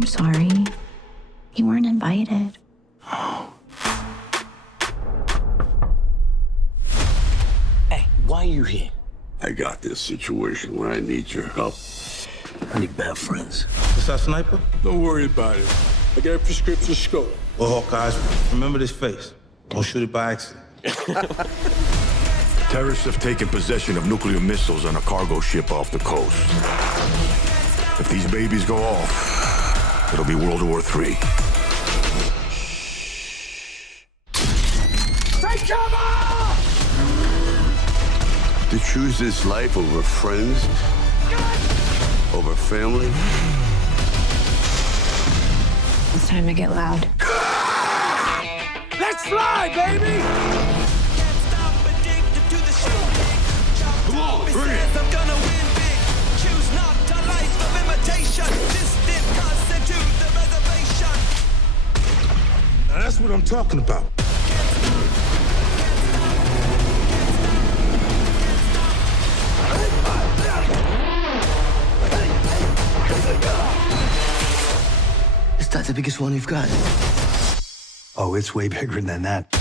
I'm sorry. You weren't invited. Hey, why are you here? I got this situation where I need your help. I need bad friends. Is that sniper? Don't worry about it. I got a prescription scope. Well, Hawkeyes, remember this face. Don't shoot it by accident. Terrorists have taken possession of nuclear missiles on a cargo ship off the coast. If these babies go off, it'll be World War III. Take cover! To choose this life over friends, over family. It's time to get loud. Let's fly, baby! Come on, bring it! I'm gonna win big. Choose not a life of imitation. Distant constant to the reservation. Now that's what I'm talking about. Is that the biggest one you've got? Oh, it's way bigger than that.